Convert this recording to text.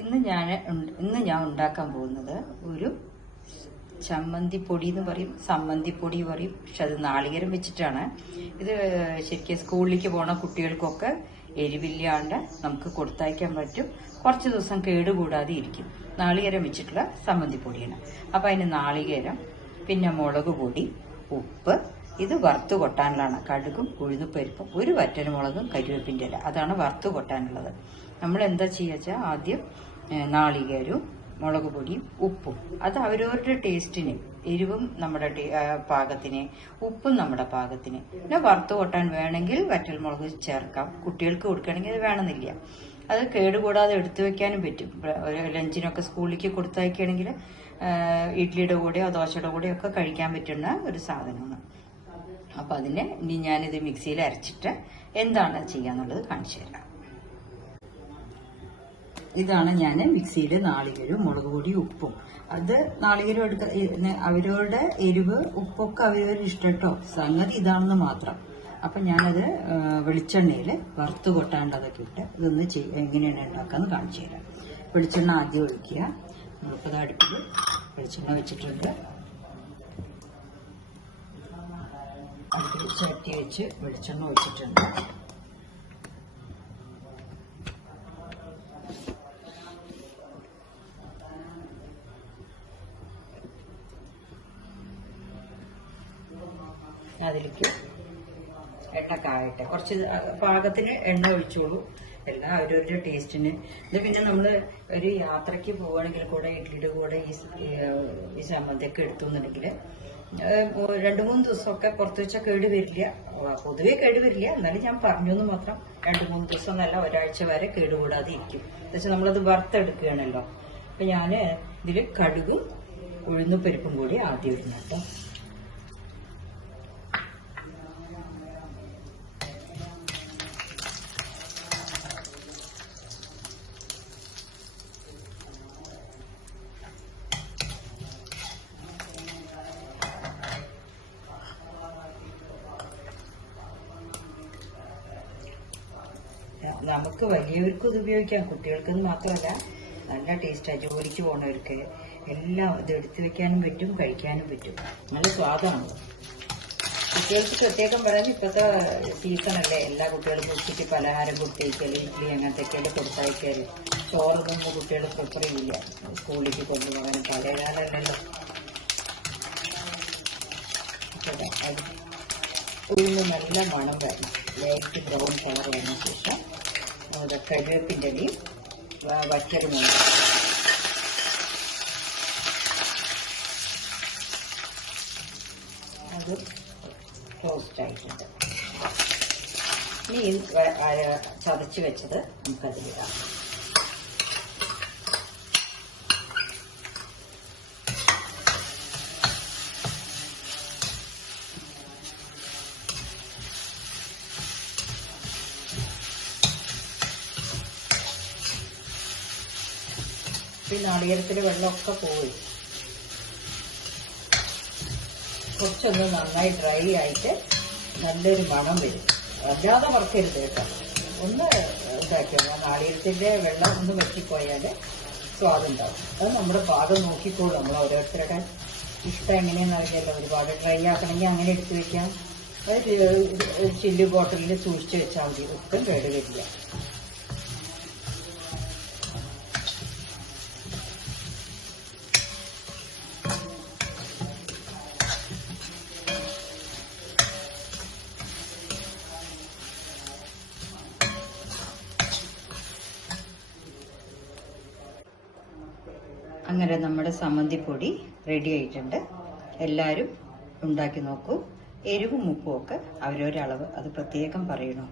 ഇന്ന് ഞാൻ ഉണ്ടാക്കാൻ പോകുന്നത് ഒരു ചമ്മന്തിപ്പൊടി എന്ന് പറയും, സമ്മന്തിപ്പൊടി പറയും. പക്ഷെ അത് നാളികേരം വെച്ചിട്ടാണ്. ഇത് ശരിക്കും സ്കൂളിലേക്ക് പോണ കുട്ടികൾക്കൊക്കെ എരിവില്ലാണ്ട് നമുക്ക് കൊടുത്തയക്കാൻ പറ്റും. കുറച്ച് ദിവസം കേടുകൂടാതെ ഇരിക്കും. നാളികേരം വെച്ചിട്ടുള്ള സമ്മന്തിപ്പൊടിയാണ്. അപ്പൊ അതിന് നാളികേരം, പിന്നെ മുളക് പൊടി, ഉപ്പ്, ഇത് വറുത്ത് കൊട്ടാനുള്ളതാണ്. കടുകും ഉഴുന്നുപരിപ്പും ഒരു വറ്റൽമുളകും കരിവേപ്പിൻ്റെ ഇല, അതാണ് വറുത്ത് കൊട്ടാനുള്ളത്. നമ്മൾ എന്താ ചെയ്യുക, ആദ്യം നാളികേരവും മുളക് പൊടിയും ഉപ്പും, അത് അവരവരുടെ ടേസ്റ്റിന്, എരിവും നമ്മുടെ പാകത്തിന്, ഉപ്പും നമ്മുടെ പാകത്തിന്. പിന്നെ വറുത്ത് കൊട്ടാൻ വേണമെങ്കിൽ വറ്റൽമുളക് ചേർക്കാം. കുട്ടികൾക്ക് കൊടുക്കുകയാണെങ്കിൽ അത് വേണമെന്നില്ല. അത് കേടുകൂടാതെ എടുത്തു വെക്കാനും പറ്റും. ലഞ്ചിനൊക്കെ സ്കൂളിലേക്ക് കൊടുത്തയക്കുകയാണെങ്കിൽ ഇഡ്ലിയുടെ കൂടെയോ ദോശയുടെ കൂടെയോ ഒക്കെ കഴിക്കാൻ പറ്റുന്ന ഒരു സാധനമാണ്. അപ്പൊ അതിന് ഇനി ഞാനിത് മിക്സിയിൽ അരച്ചിട്ട് എന്താണ് ചെയ്യാന്നുള്ളത് കാണിച്ചു തരാം. ഇതാണ് ഞാൻ മിക്സിയിൽ നാളികേരവും മുളക് പൊടിയും ഉപ്പും. അത് നാളികേരം അവരവരുടെ എരിവ് ഉപ്പൊക്കെ അവരവരുടെ ഇഷ്ടം കേട്ടോ. സംഗതി ഇതാണെന്ന് മാത്രം. അപ്പൊ ഞാനത് വെളിച്ചെണ്ണയിൽ വറുത്ത് കൊട്ടാണ്ടതൊക്കെ ഇട്ട് ഇതൊന്ന് എങ്ങനെയാണ് ഉണ്ടാക്കാന്ന് കാണിച്ചു തരാം. വെളിച്ചെണ്ണ ആദ്യം ഒഴിക്കുക. നമ്മളിപ്പോൾ അടുപ്പിൽ വെളിച്ചെണ്ണ വെച്ചിട്ടുണ്ട്. അടുപ്പിൽ ചട്ടി വെച്ച് വെളിച്ചെണ്ണ ഒഴിച്ചിട്ടുണ്ട്. അതിലേക്ക് എണ്ണ കായട്ടെ. കുറച്ച് പാകത്തിന് എണ്ണ ഒഴിച്ചോളൂ. എല്ലാം അവരവരുടെ ടേസ്റ്റിന്. ഇത് പിന്നെ നമ്മൾ ഒരു യാത്രയ്ക്ക് പോവുകയാണെങ്കിൽ കൂടെ ഇഡ്ലിയുടെ കൂടെ ഈ ചമ്മന്തിയൊക്കെ എടുത്തുന്നുണ്ടെങ്കിൽ 2-3 ദിവസമൊക്കെ പുറത്ത് വെച്ചാൽ കേട് വരില്ല. പൊതുവെ കേട് വരില്ല, എന്നാലും ഞാൻ പറഞ്ഞു എന്ന് മാത്രം. 2-3 ദിവസം എന്നല്ല, ഒരാഴ്ച വരെ കേടുകൂടാതെ ഇരിക്കും. എന്നുവെച്ചാൽ നമ്മളത് വറുത്തെടുക്കുകയാണല്ലോ. അപ്പൊ ഞാൻ ഇതിൽ കടുകും ഉഴുന്നുപരിപ്പും കൂടി ആദ്യം ഇടുന്നു കേട്ടോ. നമുക്ക് വലിയവർക്കും ഇത് ഉപയോഗിക്കാം, കുട്ടികൾക്കെന്ന് മാത്രമല്ല. നല്ല ടേസ്റ്റാണ്. ജോലിക്ക് പോകുന്നവർക്ക് എല്ലാം ഇത് എടുത്തു വെക്കാനും പറ്റും, കഴിക്കാനും പറ്റും. നല്ല സ്വാദാണ്. കുട്ടികൾക്ക് പ്രത്യേകം പറയാൻ ഇപ്പോഴത്തെ സീസണല്ലേ, എല്ലാ കുട്ടികൾക്കും ഉച്ചയ്ക്ക് പലഹാരം കൊടുത്തയക്കൽ, ഇഡ്ഡലി അങ്ങനത്തെയൊക്കെയല്ലേ കൊടുത്തയക്കൽ. ചോറൊന്നും കുട്ടികൾ പ്രിഫർ ചെയ്യില്ല സ്കൂളിലേക്ക് കൊണ്ടുപോകാൻ. പലകാലമല്ലല്ലോ. ഉഴുന്ന് നല്ല മണം വരണം. ലൈറ്റ് ബ്രൗൺ കളർ വന്ന ശേഷം കരിവേപ്പിൻ്റെ ഇലയും വറ്റൽമുളകും അത് ടോസ്റ്റ് ആയിട്ടുണ്ട്. ഇനി ചതച്ച് വെച്ചത് നമുക്കതിലിടാം. ഈ നാളികേരത്തിലെ വെള്ളമൊക്കെ പോയി കുറച്ചൊന്ന് നന്നായി ഡ്രൈ ആയിട്ട് നല്ലൊരു മണം വരും. അല്ലാതെ വറുക്കരുത് കേട്ടോ. ഒന്ന് ഇതാക്കിയാൽ നാളികേരത്തിന്റെ വെള്ളം ഒന്ന് വറ്റിപ്പോയാൽ സ്വാദുണ്ടാവും. അത് നമ്മുടെ പാകം നോക്കിക്കോളും. നമ്മൾ ഓരോരുത്തരുടെ ഇഷ്ടം എങ്ങനെയാണെന്ന് അറിയില്ല. ഒരുപാട് ഡ്രൈ ആക്കണമെങ്കിൽ അങ്ങനെ എടുത്തു വെക്കാം. അത് ചില്ല് ബോട്ടിലിൽ സൂക്ഷിച്ച് വെച്ചാൽ മതി. ഒട്ടും കേടുവരില്ല. അങ്ങനെ നമ്മുടെ സമ്മന്തിപ്പൊടി റെഡി ആയിട്ടുണ്ട്. എല്ലാവരും ഉണ്ടാക്കി നോക്കൂ. എരിവും ഉപ്പും ഒക്കെ അവരവരളവ് അത് പ്രത്യേകം പറയണം.